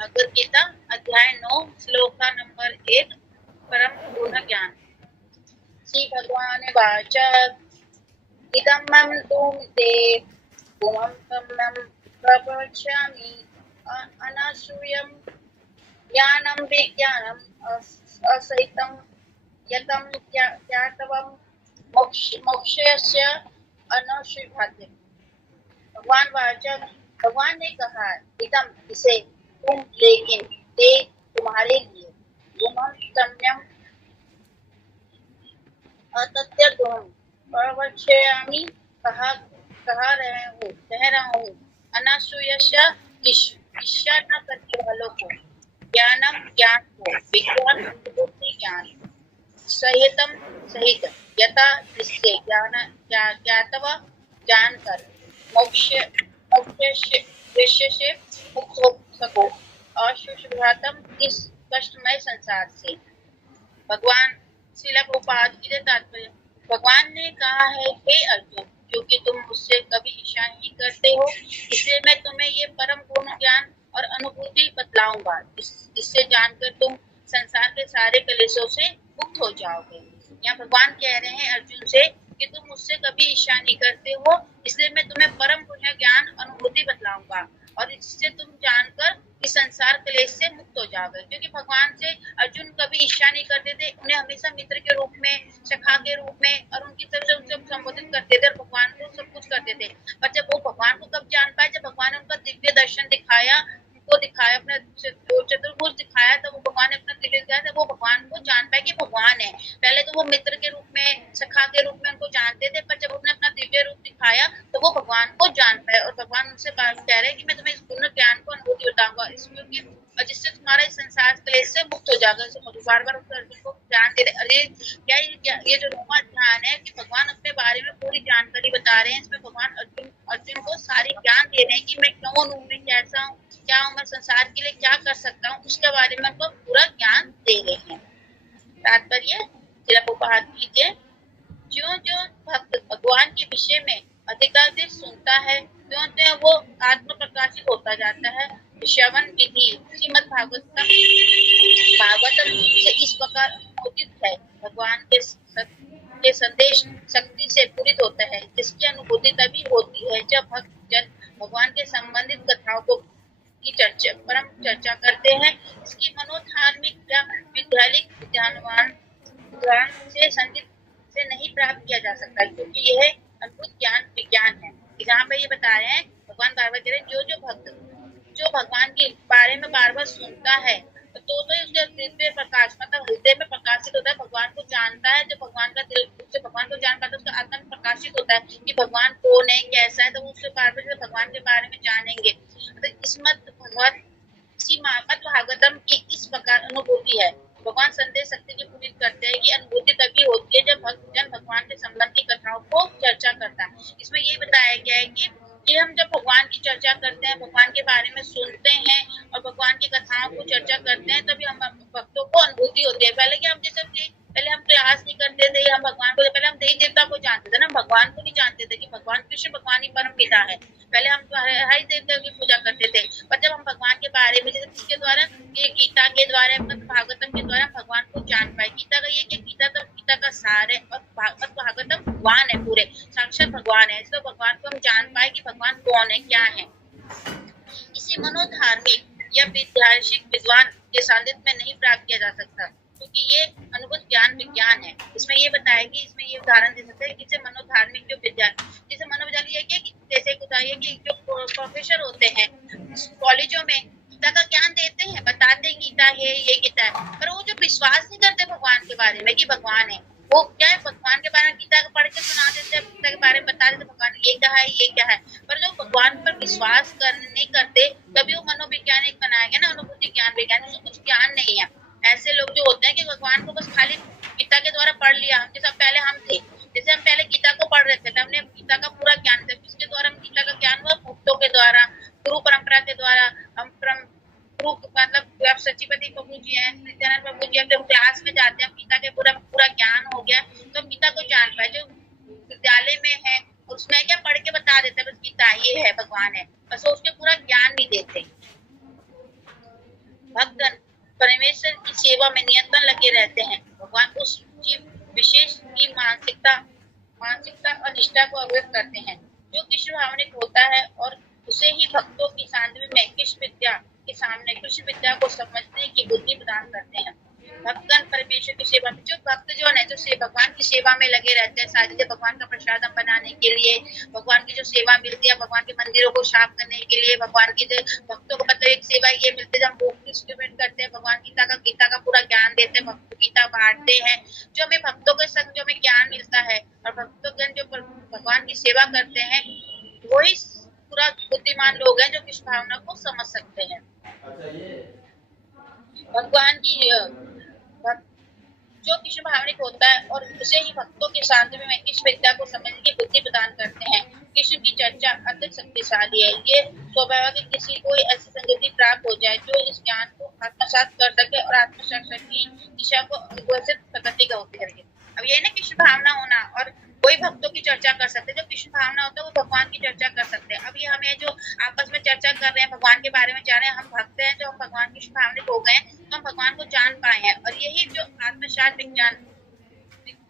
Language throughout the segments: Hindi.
भगवद गीता अध्याय 9 श्लोक का नंबर 1 परम पूर्ण ज्ञान। श्री भगवान वाच इदं मम तुमते पुमं प्रवक्ष्यामि अनासूयं ज्ञानं विज्ञानम् असहितं यतं ज्ञातवं मोक्षस्य अनशुभाते। भगवान ने कहा, इदम इसे, तुम लेकिन ते तुम्हारे लिए, गुणम सम्यम अतत्यगुणम प्रवक्ष्यामि कह रहा हूँ अनासूयस्य ईर्ष्या न करने वालों को, ज्ञानम ज्ञान को, विज्ञान बुद्धि ज्ञान, सहित यथा जिससे ज्ञातवा जानकर मोक्ष से मुक्त हो सको, अशुभ्रातम इस कष्टमय संसार से। भगवान श्रील प्रभुपाद की तात्पर्य। भगवान ने कहा है, हे अर्जुन, क्योंकि तुम मुझसे कभी ईर्ष्या नहीं करते हो, इसलिए मैं तुम्हें ये परम पूर्ण ज्ञान और अनुभूति बतलाऊंगा, जिससे जानकर तुम संसार के सारे कलेशों से मुक्त हो जाओगे। यहाँ भगवान कह रहे हैं अर्जुन से कि तुम मुझसे कभी ईर्ष्या नहीं करते हो, इसलिए मैं तुम्हें परम पूर्ण ज्ञान अनुभूति बतलाऊंगा और इससे तुम जानकर इस संसार क्लेश से मुक्त हो जाओगे। क्योंकि भगवान से अर्जुन कभी ईर्ष्या नहीं करते थे, उन्हें हमेशा मित्र के रूप में, सखा के रूप में और उनकी तरफ से उनसे संबोधित करते थे और भगवान को सब कुछ करते थे। पर जब वो भगवान को कब जान पाए, जब भगवान ने उनका दिव्य दर्शन दिखाया, अपना चतुर्भुज दिखाया, तो वो भगवान ने अपना दिव्य दिखाया, तो वो भगवान को जान पाए कि भगवान है। पहले तो वो मित्र के रूप में, सखा के रूप में उनको जानते थे, पर जब उन्होंने अपना दिव्य रूप दिखाया तो वो भगवान को जान पाए। और भगवान उनसे बात कह रहे हैं कि मैं तुम्हें इस पूर्ण ज्ञान को अनुभूति बताऊंगा, इसमें जिससे तुम्हारा इस संसार क्लेश से मुक्त हो जाएगा। बार बार अर्जुन को ज्ञान दे रहे। अरे ये जो नौवां ध्यान है कि भगवान अपने बारे में पूरी जानकारी बता रहे हैं। इसमें भगवान अर्जुन को सारी ज्ञान दे रहे हैं कि मैं कौन हूँ, मैं कैसा हूँ, क्या हूँ, मैं संसार के लिए क्या कर सकता हूँ, उसके बारे में उनको पूरा ज्ञान दे रहे हैं। तात्पर्य प्रभुपाद कीजिए। जो भक्त भगवान के विषय में अधिकाधिक सुनता है, त्यों वो आत्म प्रकाशित होता जाता है। श्रवण विधि श्रीमद् भागवतम से इस प्रकार अनुमोदित है। भगवान के संदेश शक्ति से पूरित होता है, जिसकी अनुभूति तभी होती है जब भक्त जन भगवान के संबंधित कथाओं को की चर्चा करते हैं। इसकी मनोधार्मिक या विद्यालिक ज्ञान से संदिग्ध से नहीं प्राप्त किया जा सकता, क्योंकि यह अद्भुत ज्ञान विज्ञान है। यहाँ पे ये बता रहे हैं भगवान बार बार कह रहे हैं, जो भक्त जो भगवान के बारे में बार बार सुनता है तो उसके दिव्य प्रकाश, मतलब हृदय में प्रकाशित होता है, भगवान को जानता है। जब भगवान का दिल से भगवान को जान पाता है, उसका आत्मा में प्रकाशित होता है कि भगवान कौन है, कैसा है, तो उससे बार बार भगवान के बारे में जानेंगे। तो इसमत भागवतम की इस प्रकार अनुभूति है। भगवान संदेश शक्ति की पूरी करते हैं कि अनुभूति तभी होती है जब भक्तजन भगवान के संबंध की कथाओं को चर्चा करता है। इसमें ये बताया गया है कि हम जब भगवान की चर्चा करते हैं, भगवान के बारे में सुनते हैं और भगवान की कथाओं को चर्चा करते हैं, तभी हम भक्तों को अनुभूति होती है। पहले हम क्लास नहीं करते थे, हम भगवान को, पहले हम देवी देवता को जानते थे ना, भगवान को नहीं जानते थे कि भगवान कृष्ण भगवान ही परम पिता है। पहले हम हर देवता की पूजा करते थे, पर जब हम भगवान के बारे में, जैसे किसके द्वारा, ये गीता के द्वारा, भागवतम के द्वारा भगवान को जान पाए। गीता का ये कि गीता का सार है और भागवतम भगवान है, पूरे साक्षात भगवान है। इसलिए भगवान को हम जान पाए कि भगवान कौन है, क्या है। इसी मनोधार्मिक या विद्यार्शिक विद्वान के सानिध्य में नहीं प्राप्त किया जा सकता, क्योंकि ये अनुभूत ज्ञान विज्ञान है। इसमें ये बताया कि इसमें ये उदाहरण दे सकते हैं कि जैसे मनोधार्मिक जो विद्यार्थी, जैसे मनोविज्ञान ये कि जैसे बताइए कि जो प्रोफेसर होते हैं कॉलेजों में, गीता का ज्ञान देते हैं, बताते हैं गीता है, ये गीता है, पर वो जो विश्वास नहीं करते भगवान के बारे में कि भगवान है, वो क्या है, भगवान के बारे में गीता का पढ़ के सुना देते हैं, गीता के बारे में बता देते भगवान ये क्या है, ये क्या है, पर जो भगवान पर विश्वास नहीं करते, तभी वो मनोवैज्ञानिक बनाया गया ना, अनुभूति ज्ञान विज्ञान, उसको कुछ ज्ञान नहीं है। ऐसे लोग जो होते हैं कि भगवान को बस खाली गीता के द्वारा पढ़ लिया, जैसे पहले हम थे, जैसे हम पहले गीता को पढ़ रहे थे, हमने गीता का पूरा ज्ञान था, किसके द्वारा हम गीता का ज्ञान हुआ, भक्तों के द्वारा, गुरु परंपरा के द्वारा। हम मतलब सचिपति प्रभु जी हैं, नित्यानंद प्रभु जी, हम क्लास में जाते हैं, गीता के पूरा ज्ञान हो गया, तो हम गीता को जान पाए। जो विद्यालय में है उसमें क्या पढ़ के बता देते, बस गीता ये है, भगवान है, बस उसके पूरा ज्ञान नहीं देते। भक्तगण परमेश्वर की सेवा में निरंतर लगे रहते हैं। भगवान उस जीव विशेष की मानसिकता और निष्ठा को अवगत करते हैं जो कृष्ण भावनिक होता है और उसे ही भक्तों की साधवी में कृष्ण विद्या के सामने कृष्ण विद्या को समझने की बुद्धि प्रदान करते हैं। भक्तगण परमेश्वर की सेवा में जो भक्त जो है जो भगवान की सेवा में लगे रहते हैं, सारी भगवान का प्रसाद बनाने के लिए, भगवान की जो सेवा मिलती है, भगवान के मंदिरों को साफ करने के लिए, भगवान की जो भक्तों को मतलब एक सेवा ये मिलती है जब हम बुक डिस्ट्रीब्यूट करते हैं, भगवान गीता का पूरा ज्ञान देते हैं, भक्त गीता बांटते हैं, जो हमें भक्तों के संग जो हमें ज्ञान मिलता है और भक्तों जो भगवान की सेवा करते हैं वही पूरा बुद्धिमान लोग हैं जो किस भावना को समझ सकते हैं। भगवान की जो कृष्ण भावनिक होता है और उसे ही भक्तों के साथ में इस विद्या को समझने की बुद्धि प्रदान करते हैं। कृष्ण की चर्चा अत्यंत शक्तिशाली है। ये स्वाभाविक कि किसी को ऐसी संगति प्राप्त हो जाए जो इस ज्ञान को आत्मसात कर सके और आत्मसात की दिशा को प्रगति का होती है। अब ये ना कृष्ण भावना होना और कोई भक्तों की चर्चा कर सकते हैं। जो कृष्ण भावना होता है वो भगवान की चर्चा कर सकते हैं। अब ये हमें जो आपस में चर्चा कर रहे हैं भगवान के बारे में जान रहे हैं, हम भक्त हैं जो हम भगवान कृष्ण भावनिक हो गए तो हम भगवान को जान पाए हैं और यही जो आत्मसात विज्ञान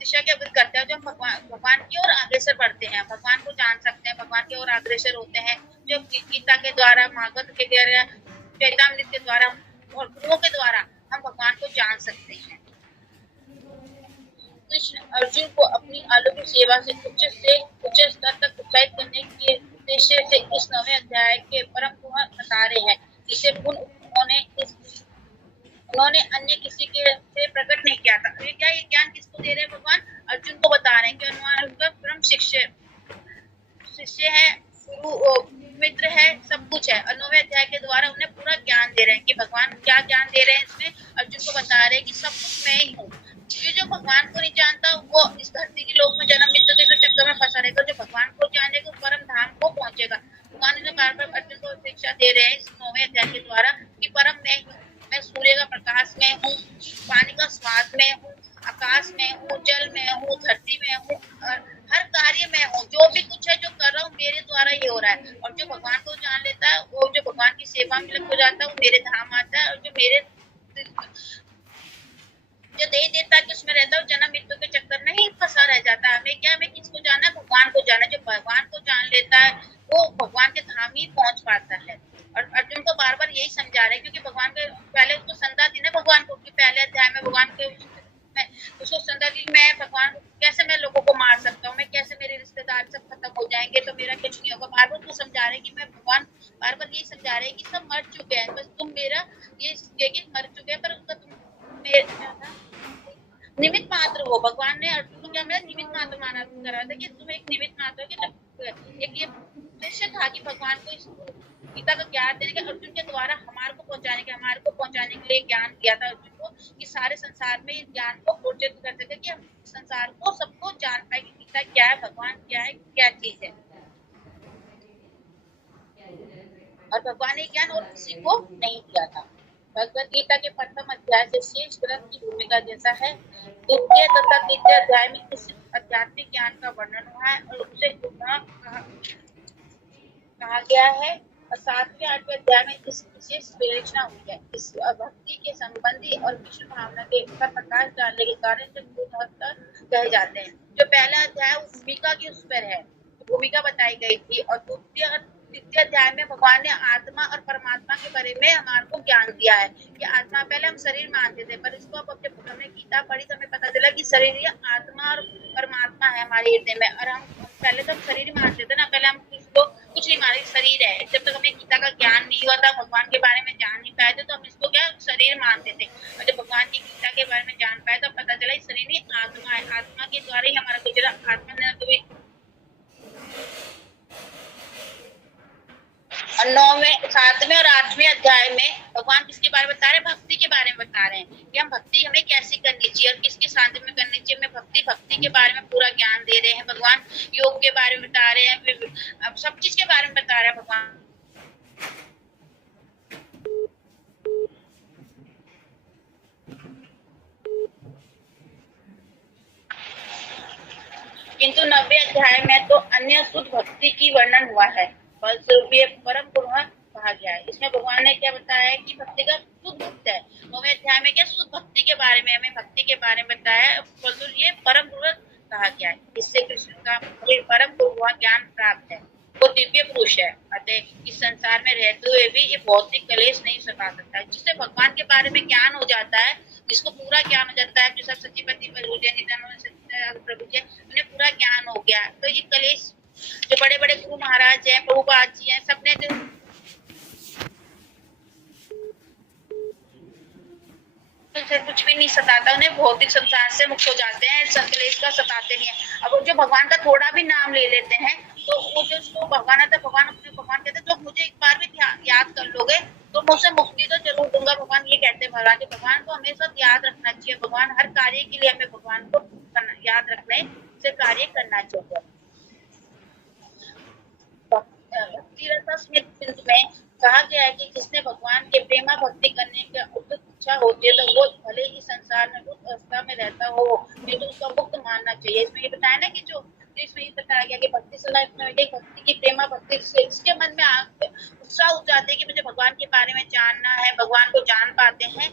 दिशा के अवगत करते हैं जो भगवान की ओर अग्रसर बढ़ते हैं, भगवान को जान सकते हैं, भगवान की ओर अग्रसर होते हैं जो गीता के द्वारा, भागवत के द्वारा, चैतामृत के द्वारा और गुरुओं के द्वारा हम भगवान को जान सकते हैं। कृष्ण अर्जुन को अपनी अलौकिक सेवा से उच्च स्तर तक उत्साहित करने के उद्देश्य से इस 9वें अध्याय के परम गुण बता रहे हैं। इसे उन्होंने अन्य किसी के से प्रकट नहीं किया था। ये क्या, ये ज्ञान किसको दे रहे हैं? भगवान अर्जुन को बता रहे हैं कि उनका परम शिष्य है, गुरु मित्र है, सब कुछ है और 9वें अध्याय के द्वारा उन्हें पूरा ज्ञान दे रहे हैं कि भगवान क्या ज्ञान दे रहे हैं। इसमें अर्जुन को बता रहे हैं कि सब कुछ मैं ही हूँ। जो भगवान को नहीं जानता वो इस धरती के लोक में जन्म मृत्यु के चक्कर में फंसा रहेगा। जो भगवान को जानेगा परम धाम को पहुंचेगा। भगवान जो बार बार अर्जुन को शिक्षा दे रहे हैं इस 9वें अध्याय के द्वारा कि परम मैं हूँ, मैं सूर्य का प्रकाश में हूँ, पानी का स्वाद में हूँ, आकाश में हूँ, जल में हूँ, धरती में हूँ, हर कार्य में हूँ। जो भी कुछ है जो कर रहा हूँ मेरे द्वारा ही हो रहा है। और जो भगवान को जान लेता है वो जो भगवान की सेवा में लग हो जाता है वो मेरे धाम आता है। और जो मेरे जो दे देता है कि उसमें रहता है जन्म मृत्यु के चक्कर में ही फंसा रह जाता है। हमें क्या, हमें किसको जाना है? भगवान को जाना। जो भगवान को जान लेता है वो भगवान के धाम ही पहुंच पाता है। और अर्जुन को बार बार यही समझा रहे हैं क्योंकि भगवान के पहले उसको संधा थी ना भगवान को कि पहले अध्याय में भगवान के उसको संधा थी मैं भगवान कैसे मैं लोगों को मार सकता हूँ, मैं कैसे मेरे रिश्तेदार सब खत्म हो जाएंगे तो मेरा कुछ नहीं होगा। बार बार उसको समझा रहे हैं कि मैं भगवान बार बार यही समझा रहे हैं कि सब मर चुके हैं, बस तुम मेरा ये मर चुके हैं पर उसका तुम निमित्त मात्र हो। भगवान ने अर्जुन को क्या मिला? निमित्त मात्र माना करा था कि तुम एक निमित्त मात्र हो। कि एक ये उद्देश्य था कि भगवान को इस गीता का ज्ञान देने के, अर्जुन के द्वारा हमारे को पहुंचाने के लिए ज्ञान दिया था अर्जुन को कि सारे संसार में इस ज्ञान को प्रोजेक्ट कर सके कि हम संसार को सबको जान पाए कि गीता क्या है, भगवान क्या है, क्या चीज है। और भगवान ने ज्ञान और किसी को नहीं दिया था। भगवत गीता के प्रथम अध्याय से शेष ग्रंथ की भूमिका जैसा है, द्वितीय तथा तृतीय अध्याय में इस आध्यात्मिक ज्ञान का वर्णन हुआ है और उसे कहा गया है। और 7वें 8वें अध्याय में इस विशेष विवेचना हुई है। इस भक्ति के संबंधी और कृष्ण भावना के ऊपर प्रकाश डालने के कारण कहे जाते हैं। जो पहला अध्याय भूमिका की उस पर है, भूमिका बताई गई थी और द्वितीय अध्याय में भगवान ने आत्मा और परमात्मा के बारे में हमारे को ज्ञान दिया है कि आत्मा पहले हम शरीर मानते थे पर इसको अब जब हमने गीता पढ़ी तो हमें पता चला कि शरीर ये आत्मा और परमात्मा है हमारे हृदय में। और हम पहले तो हम शरीर मानते थे ना, पहले हम इसको कुछ नहीं माने शरीर है। जब तक हमें गीता का ज्ञान नहीं हुआ था, भगवान के बारे में जान नहीं पाए थे तो हम इसको क्या शरीर मानते थे। और जब भगवान की गीता के बारे में जान पाए तो पता चला शरीर ही आत्मा है, आत्मा के द्वारा ही हमारा गुजरा। आत्मा ने कभी 9वें 7वें और 8वें अध्याय में भगवान किसके बारे में बता रहे हैं? भक्ति के बारे में बता रहे हैं कि हम भक्ति हमें कैसे करनी चाहिए और किसके साथ में करनी चाहिए। हमें भक्ति के बारे में पूरा ज्ञान दे रहे हैं। भगवान योग के बारे में बता रहे हैं, अब सब चीज के बारे में बता रहे हैं भगवान। किंतु 90वें अध्याय में तो अन्य शुद्ध भक्ति की वर्णन हुआ है। फलस्वरूप परम पुरुष कहा गया है। इसमें भगवान ने क्या बताया है कि भक्ति का शुद्ध भक्त है। 9वें अध्याय में क्या शुद्ध भक्ति के बारे में हमें भक्ति के बारे में बताया है, परंतु ये परम पूर्वक कहा गया है। इससे कृष्ण का परम पूर्व ज्ञान प्राप्त है, वो दिव्य पुरुष है। अतः इस संसार में रहते हुए भी ये भौतिक कलेश नहीं सता सकता। जिससे भगवान के बारे में ज्ञान हो जाता है, जिसको पूरा ज्ञान हो जाता है, जो सब सचिपति प्रभु जी उन्हें पूरा ज्ञान हो गया, तो ये कलेश जो बड़े बड़े गुरु महाराज हैं, प्रभुपाद जी हैं, सबने जो से कुछ भी नहीं सताता, उन्हें भौतिक संसार से मुक्त हो जाते हैं, संकलेश का सताते नहीं है। अब जो भगवान का थोड़ा भी नाम ले लेते हैं तो वो जो भगवान आता है, भगवान अपने भगवान कहते हैं जो मुझे एक बार भी याद कर लोगे तो मैं उसे मुक्ति तो जरूर दूंगा। भगवान ये कहते हैं भगवान के, भगवान को हमेशा याद रखना चाहिए। भगवान हर कार्य के लिए हमें भगवान को याद रखने से कार्य करना चाहिए। बिंदु में कहा गया है कि जिसने भगवान के प्रेमा भक्ति करने की इच्छा होती है तो वो भले ही संसार में उस अवस्था में रहता हो, ये तो उसका मुक्त मानना चाहिए। इसमें ये बताया ना कि जो इसमें ये बताया गया कि भक्ति सलाह भक्ति की प्रेमा भक्ति से इसके मन में उत्साह हो जाते हैं कि मुझे भगवान के बारे में जानना है, भगवान को जान पाते हैं।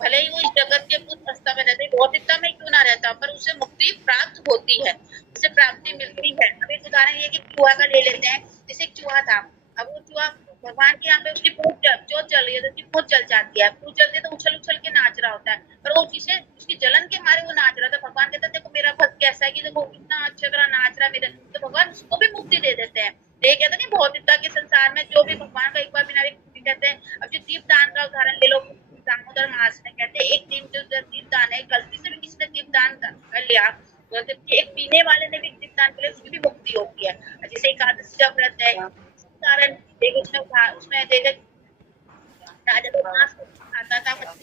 भले ही वो इस जगत के कुछ अवस्था में रहते, भौतिकता में क्यों ना रहता, पर उसे मुक्ति प्राप्त होती है, उसे प्राप्ति मिलती है। अब एक उदाहरण ये कि चूहा का ले लेते हैं। जैसे एक चूहा था, अब वो चूहा भगवान के यहाँ पे उसकी पूंछ जो चल रही है तो उसकी पूंछ जल जाती है, पूंछ जलती है तो उछल उछल के नाच रहा होता है, पर वो जिसे उसकी जलन के मारे वो नाच रहा था। भगवान कहते हैं देखो मेरा भक्त कैसा है कि देखो कितना अच्छी तरह नाच रहा है मेरा, तो भगवान उसको भी मुक्ति दे देते हैं। ये कहते नहीं भौतिकता के संसार में जो भी भगवान का एक बार बिना कहते हैं। अब जो दीपदान का उदाहरण ले लो, दामोदर मास में कहते हैं एक दिन जो दीपदान है, गलती से भी किसी ने दीपदान कर लिया, एक पीने वाले ने भी दीपदान कर लिया, उसकी भी मुक्ति होती है। जैसे एकादशी का व्रत है, कारण उसमें देखो राजा तो मांस खाता था, काम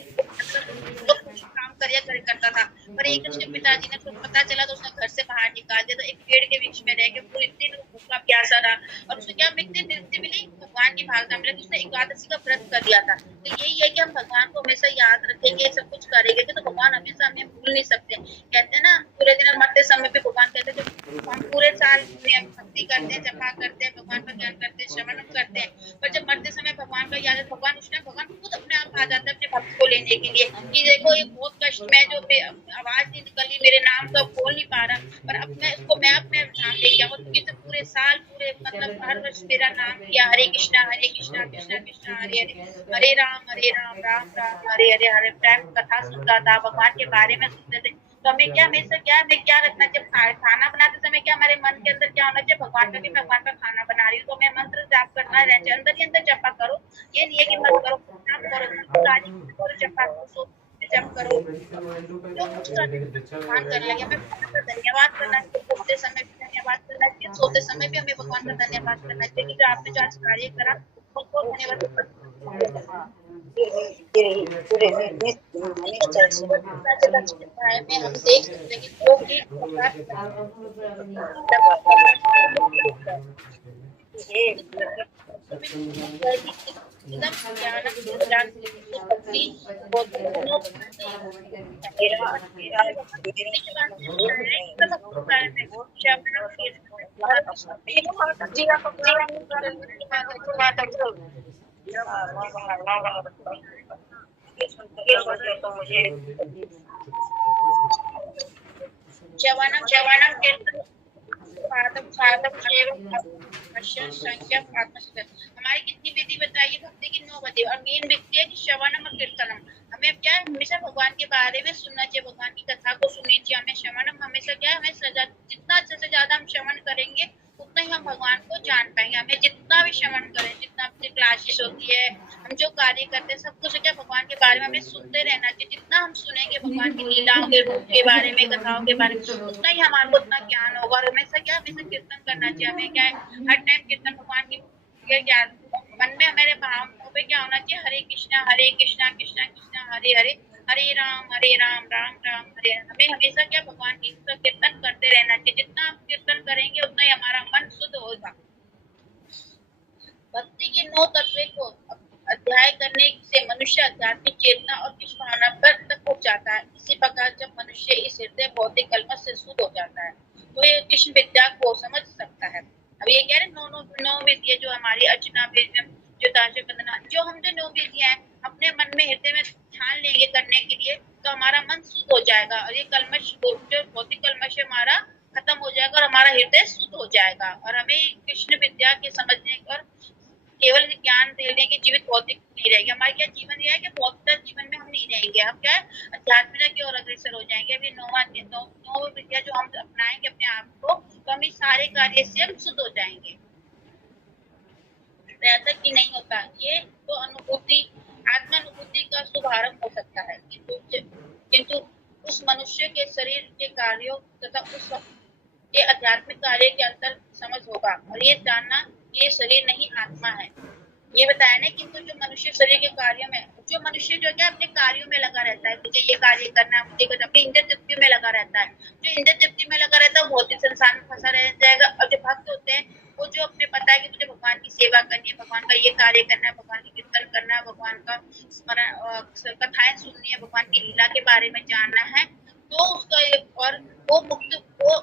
करता था, पर एक उसके पिताजी ने पता चला तो उसने घर से बाहर निकाल दिया। तो एक पेड़ के वृक्ष में रह के पूरे दिन भूखा प्यासा रहा और उसको क्या मुक्ति मिली, भगवान की भावना मिली, उसने एकादशी का व्रत कर लिया था। तो यही है कि हम भगवान को हमेशा याद रखेंगे, सब कुछ करेंगे तो भगवान हमेशा हमें भूल नहीं सकते। कहते हैं ना पूरे दिन मरते समय भी भगवान कहते हैं जब हम पूरे साल भक्ति करते हैं, जपा करते हैं, भगवान का ज्ञान करते हैं, श्रवण करते हैं, पर जब मरते समय भगवान का याद है, भगवान उस टाइम भगवान खुद अपने आप आ जाता है अपने भक्त को लेने के लिए कि देखो ये बहुत कष्ट में जो आवाज नहीं निकली, मेरे नाम का बोल नहीं पा रहा, पर अब मैं उसको मैं अपने ध्यान दे गया। क्योंकि तो पूरे साल पूरे मतलब हर वर्ष मेरा नाम किया, हरे कृष्णा कृष्णा कृष्णा हरे हरे, हरे राम राम राम हरे हरे, हरे प्रेम कथा सुनता था, भगवान के बारे में सुनते थे। तो हमें क्या हमेशा क्या हमें क्या रखना चाहिए, खाना बनाते समय क्या हमारे मन के अंदर क्या होना चाहिए, भगवान का भी मैं भगवान का खाना बना रही हूँ तो मैं मंत्र जाप करना रहना चाहिए, अंदर ही अंदर जपा करो। ये नहीं है कि मत करो, जाप करो, जपा करो, जप करो, जो कुछ भगवान कर लगे। हमें भगवान का धन्यवाद करना चाहिए, बोलते समय भी धन्यवाद करना चाहिए, सोते समय भी हमें भगवान का धन्यवाद करना चाहिए कि आपने जो आज कार्य करा बहुत बहुत धन्यवाद। पूरे में हम देख सकते हैं कि जो भी हमारी कितनी विधि बताइए भक्ति की? 9 विधि, और मेन विधि है कि श्रवणम और कीर्तनम। हमें क्या है हमेशा भगवान के बारे में सुनना चाहिए, भगवान की कथा को सुननी चाहिए। हमें श्रवणम हमेशा क्या है, हमें जितना से ज्यादा हम श्रवण करेंगे उतना ही हम भगवान को जान पाएंगे। हमें जितना भी श्रवण करें, जितना क्लासेस होती है, हम जो कार्य करते हैं, सब कुछ क्या भगवान के बारे में हमें सुनते रहना चाहिए। जितना हम सुनेंगे भगवान की लीलाओं के रूप के बारे में, कथाओं के बारे में, उतना ही हमारे को उतना ज्ञान होगा। और हमेशा क्या हमेशा कीर्तन करना चाहिए। हमें क्या है हर टाइम कीर्तन भगवान की ज्ञान मन में हमारे भावों पे क्या होना चाहिए, हरे कृष्णा कृष्णा कृष्णा हरे हरे, हरे राम राम राम हरे। हमें हमेशा क्या भगवान की कीर्तन करते रहना चाहिए। जितना हम कीर्तन करेंगे उतना ही हमारा मन शुद्ध होगा। भक्ति के 9 तत्व को अध्याय करने से मनुष्य आध्यात्मिक चेतना और किस भावना पर तक पहुंच जाता है। इसी प्रकार जब मनुष्य इस हृदय भौतिक कल्मश से शुद्ध हो जाता है तो ये कृष्ण विद्या को समझ सकता है। अब ये कह रहे 9 विद्या जो हमारी अर्चना जो ताशे बंधना, जो हम जो 9 विधियां हैं अपने मन में हृदय में ठान लेंगे करने के लिए, तो हमारा मन शुद्ध हो जाएगा और ये कलमश जो भौतिक कलमश है हमारा खत्म हो जाएगा और हमारा हृदय शुद्ध हो जाएगा और हमें कृष्ण विद्या के समझने और केवल ज्ञान देने की जीवित भौतिक नहीं रहेगी। हमारा क्या जीवन यह है कि भौतिक जीवन में हम नहीं रहेंगे, हम क्या है अध्यात्म की ओर अग्रसर हो जाएंगे। अभी नौ विद्या जो हम अपनाएंगे अपने आप को, तो हम इस सारे कार्य से हम शुद्ध हो जाएंगे। ऐसा कि नहीं होता, ये तो अनुभूति आत्मानुभूति का शुभारंभ हो सकता है, किंतु उस मनुष्य के शरीर के कार्यों तथा उस के आध्यात्मिक कार्य के अंतर समझ होगा और ये जानना कि ये शरीर नहीं आत्मा है। ये बताया ना, किंतु जो मनुष्य शरीर के कार्यों में, जो मनुष्य जो है अपने कार्यों में लगा रहता है, मुझे ये कार्य करना है, मुझे अपनी इंद्र तृप्ति में लगा रहता है, जो इंद्र तृप्ति में लगा रहता है वो भौतिक संसार में फंसा रह जाएगा। और जो भक्त होते हैं वो जो अपने पता है कि मुझे भगवान की सेवा करनी है, भगवान का ये कार्य करना है, भगवान की कीर्तन करना है, भगवान का स्मरण कथाएं सुननी है, भगवान की लीला के बारे में जानना है, तो उसका और वो मुक्त वो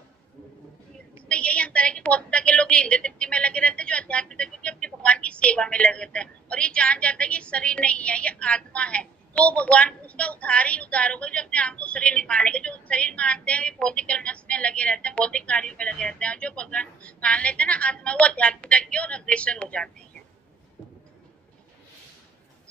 तो यही अंतर है कि भौतिकता के लोग इंद्र तृप्ति में लगे रहते हैं, जो आध्यात्मिकता क्योंकि अपने भगवान की सेवा में लगे रहते हैं और ये जान जाता है कि शरीर नहीं है, ये आत्मा है, तो भगवान उसका उद्धार ही उद्धार होगा जो अपने आप को शरीर नहीं मानेगा। जो शरीर मानते हैं भौतिक कलमश में लगे रहते हैं, भौतिक कार्यों में लगे रहते हैं, और जो भगवान मान लेते हैं ना आत्मा, वो आध्यात्मिकता की ओर अग्रसर हो जाते हैं।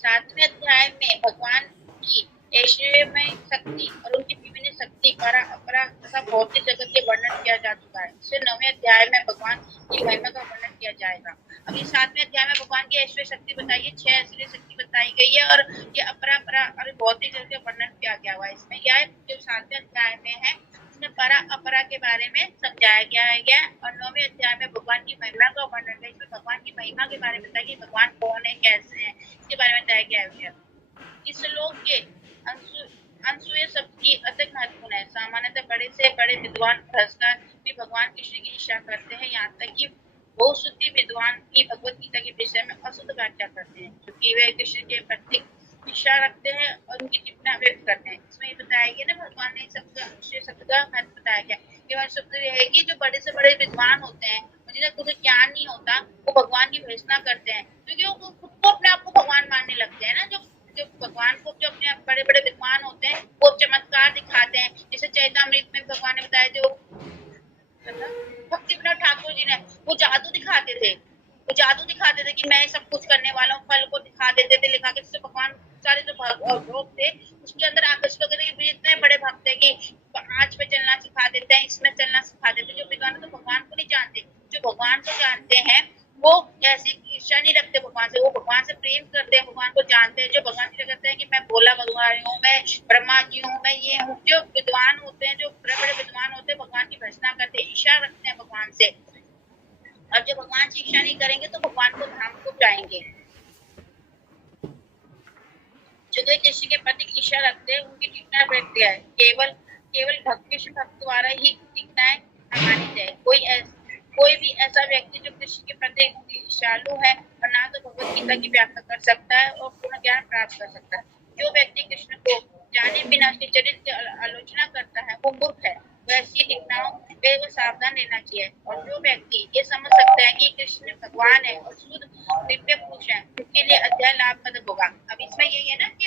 7वें अध्याय में भगवान की ऐश्वर्यमय शक्ति और उनकी विभिन्न शक्ति परा अपरा तथा भौतिक जगत के वर्णन किया जा चुका है। इससे 9वें अध्याय में भगवान की महिमा का वर्णन किया जाएगा। अभी 7वें अध्याय में भगवान की ऐश्वर्य शक्ति बताई है, 6 ऐश्वर्य शक्ति बताई गई है और ये अपरा परा और भौतिक जगत का वर्णन किया गया हुआ है। इसमें क्या है, जो 7वें अध्याय में है उसमें परा अपरा के बारे में समझाया गया है और 9वें अध्याय में भगवान की महिमा का वर्णन है। इसमें भगवान की महिमा के बारे में बताया कि भगवान कौन है, कैसे है, इसके बारे में बताया गया है। इस श्लोक के अनसूय शब्द की अधिक महत्वपूर्ण है। सामान्यतः बड़े से बड़े विद्वान भास्कर भी भगवान कृष्ण की इच्छा करते हैं, यहाँ तक कि बहुत शुद्धि विद्वान भी भगवत गीता के विषय में अशुद्ध व्याख्या करते हैं, क्योंकि वे कृष्ण के प्रति इच्छा रखते हैं और उनकी टिप्पणी व्यक्त करते हैं। इसमें ये बताया गया ना, भगवान ने शब्द का महत्व बताया गया कि शब्द ये है कि जो बड़े से बड़े विद्वान होते हैं, मुझे कुछ ज्ञान नहीं होता, वो भगवान की भर्त्सना करते हैं, क्योंकि वो खुद को अपने आप को भगवान मानने लगते हैं ना। जो भगवान को जो अपने बड़े बड़े विद्वान होते हैं वो चमत्कार दिखाते हैं, जैसे चैतामृत में भगवान ने बताया, जो भक्ति विनोद ठाकुर जी ने वो जादू दिखाते थे, वो जादू दिखाते थे कि मैं सब कुछ करने वाला हूँ, फल को दिखा देते थे, लिखा के जिससे भगवान सारे जो भक्त थे उसके अंदर आकर्षित हो गए थे। इतने बड़े भक्त है कि आँच पे चलना सिखा देते हैं, इसमें चलना सिखा देते हैं। जो विद्वान तो भगवान को नहीं जानते, जो भगवान को जानते हैं वो ऐसी इच्छा नहीं रखते भगवान से, वो भगवान से प्रेम करते हैं, भगवान को जानते हैं। जो भगवान से कहते हैं कि मैं भोला भगवान हूँ, मैं ब्रह्मा जी हूँ, मैं ये हूँ। जो विद्वान होते हैं, जो बड़े बड़े विद्वान होते हैं, भगवान की भर्त्सना करते हैं, इच्छा रखते हैं भगवान से, और जो भगवान से इच्छा नहीं करेंगे तो भगवान को धाम को जाएंगे। जो कृष्ण के प्रति इच्छा रखते हैं उनकी टिकना व्यक्त है, केवल भक्त कृष्ण भक्त द्वारा ही टिकनाएं मानी जाए। कोई भी ऐसा व्यक्ति जो कृष्ण के प्रति ईर्ष्यालु है और ना तो भगवत गीता की व्याख्या कर सकता है और पूर्ण ज्ञान प्राप्त कर सकता है। जो व्यक्ति कृष्ण को जाने बिना उसके चरित्र की आलोचना करता है वो मूर्ख है, वैसी टिकनाओं पे वो सावधान रहना चाहिए। और जो व्यक्ति ये समझ सकता है कि कृष्ण भगवान है और शुद्ध दिव्य पुरुष है, उसके लिए अध्याय लाभप्रद होगा। अब इसमें यही है ना कि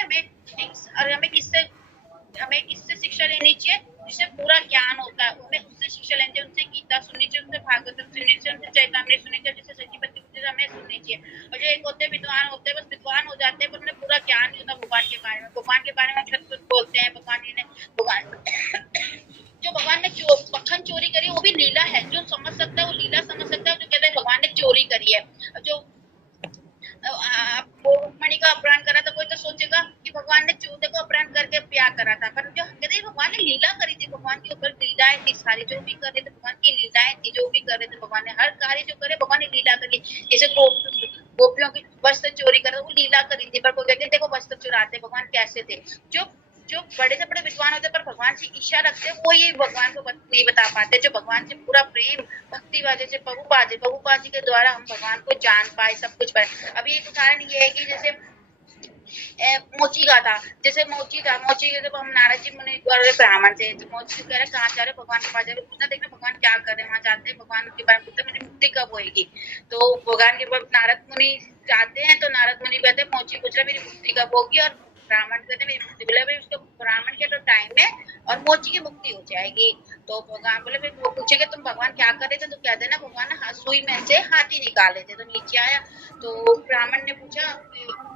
हमें किससे शिक्षा लेनी चाहिए, जिससे पूरा ज्ञान होता है, हमें उससे शिक्षा लेनी चाहिए, उनसे गीता सुननी चाहिए, उनसे भागवत सुननी चाहिए, उनसे चैतामृत सुननी चाहिए, जिससे सच्ची हमें सुननी चाहिए। और जो एक होते विद्वान होते हैं, बस विद्वान हो जाते हैं पर उन्हें पूरा ज्ञान नहीं होता भगवान के बारे में। भगवान के बारे में छत बोलते हैं, जो भगवान ने मक्खन चोरी करी वो भी लीला है। जो समझ सकता है वो लीला समझ सकता है, जो कहते हैं भगवान ने चोरी करी है। जो रुक्मणी का अपहरण करा था, कोई तो सोचेगा कि भगवान ने चूते को अपहरण करके प्यार करा था, पर जो कहते भगवान ने लीला करी थी, भगवान के ऊपर लीलाएं थी सारी, जो भी कर रहे थे भगवान की लीलाएं थी, जो भी कर रहे थे भगवान ने हर कार्य जो करे भगवान ने लीला करी। जैसे गोपियों की वस्त्र चोरी कर वो लीला करी थी, पर कोई कहते देखो वस्त्र चुराते भगवान कैसे थे। जो बड़े से बड़े विद्वान होते पर भगवान से इच्छा रखते वो ये भगवान को नहीं बता पाते। जो भगवान से पूरा प्रेम भक्ति वाले से प्रभुपाद जी के द्वारा हम भगवान को जान पाए, सब कुछ पाए। अभी एक उदाहरण ये है कि जैसे मोची का था, जैसे मोची था, मोची के जब हम नारद जी मुनि ब्राह्मण थे तो मोची कह रहे कहाँ जा रहे भगवान के पास जा रहे, पूछना देखना भगवान क्या कर रहे हैं, वहां जाते हैं भगवान के बारे में पूछते मेरी मुक्ति कब होएगी। तो भगवान के पास नारद मुनि जाते हैं तो नारद मुनि कहते हैं मोची पूछ रहा मेरी मुक्ति कब होगी, और ब्राह्मण कहते हैं मेरी मुक्ति, बोले भाई उसको ब्राह्मण के तो टाइम है और मोची की मुक्ति हो जाएगी। तो भगवान बोले भाई वो पूछेगा तुम भगवान क्या कर रहे थे, तो कह देना भगवान सुई में से हाथी निकाले थे। तो नीचे आया तो ब्राह्मण ने पूछा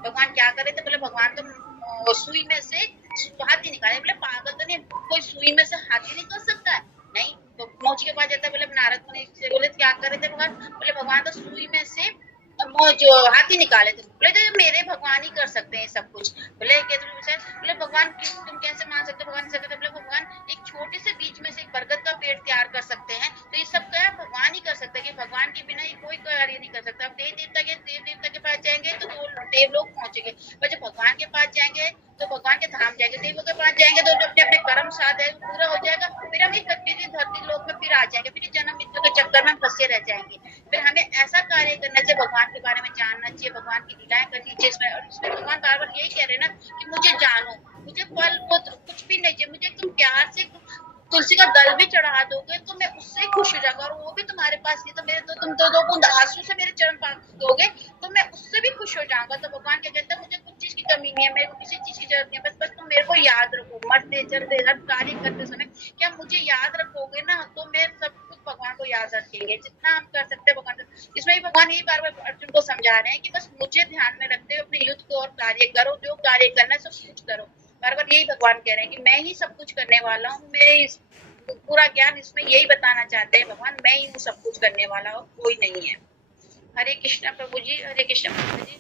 भगवान क्या कर रहे थे, बोले भगवान तो सुई में से हाथी निकाले। बोले पागल तो नहीं, कोई सुई में से हाथी निकल सकता है? नहीं। तो मोची के पास जाता है, बोले नारद मुनि से बोले क्या कर रहे थे भगवान, बोले भगवान तो सुई में से जो हाथी निकाले थे। बोले तो मेरे भगवान ही कर सकते हैं सब कुछ। बोले बोले भगवान तुम कैसे मान सकते हो भगवान कर सकते? बोले भगवान एक छोटे से बीज में से एक बरगद का पेड़ तैयार कर सकते हैं, तो ये सब क्या भगवान ही कर सकते हैं, कि भगवान के बिना ये कोई कार्य नहीं कर सकता। अब देव देवता के पास जाएंगे तो देव लोग पहुंचेंगे, पर जब भगवान के पास जाएंगे तो भगवान के धाम जाएंगे, देवों के पास जाएंगे तो अपने अपने कर्म साध है पूरा हो जाएगा, फिर हम इस धरती लोक में फिर आ जाएंगे, फिर जन्म मृत्यु के चक्कर में फंसे रह जाएंगे। फिर हमें ऐसा कार्य करना चाहिए, भगवान के बारे में जानना चाहिए, भगवान की लीलाएं करनी चाहिए इसमें। और इसमें भगवान बार बार यही कह रहे हैं ना कि मुझे जानो, मुझे फल कुछ भी नहीं चाहिए, मुझे तुम प्यार से तुलसी का दल भी चढ़ा दोगे तो मैं उससे खुश हो जाऊंगा, और वो भी तुम्हारे पास नहीं तो मेरे तो तुम तो दो बूंद आंसू से मेरे चरण पास दोगे तो मैं उससे भी खुश हो जाऊंगा। तो भगवान क्या कहता है मुझे कुछ चीज की कमी नहीं है, मेरे को किसी चीज की जरूरत नहीं है, बस तुम मेरे को याद रखो, मरते चलते हर कार्य करते समय क्या मुझे याद रखोगे ना, तो मैं सब कुछ भगवान को याद रखेंगे, जितना हम कर सकते हैं भगवान। इसमें भी भगवान यही बार बार अर्जुन को समझा रहे हैं कि बस मुझे ध्यान में रखते हुए अपने युद्ध को और कार्य करो, जो कार्य करना है सब कुछ करो। बार बार यही भगवान कह रहे हैं कि मैं ही सब कुछ करने वाला हूँ, मेरे पूरा ज्ञान इसमें यही बताना चाहते हैं भगवान, मैं ही हूँ सब कुछ करने वाला, और कोई नहीं है। हरे कृष्णा प्रभु जी, हरे कृष्णा प्रभु जी।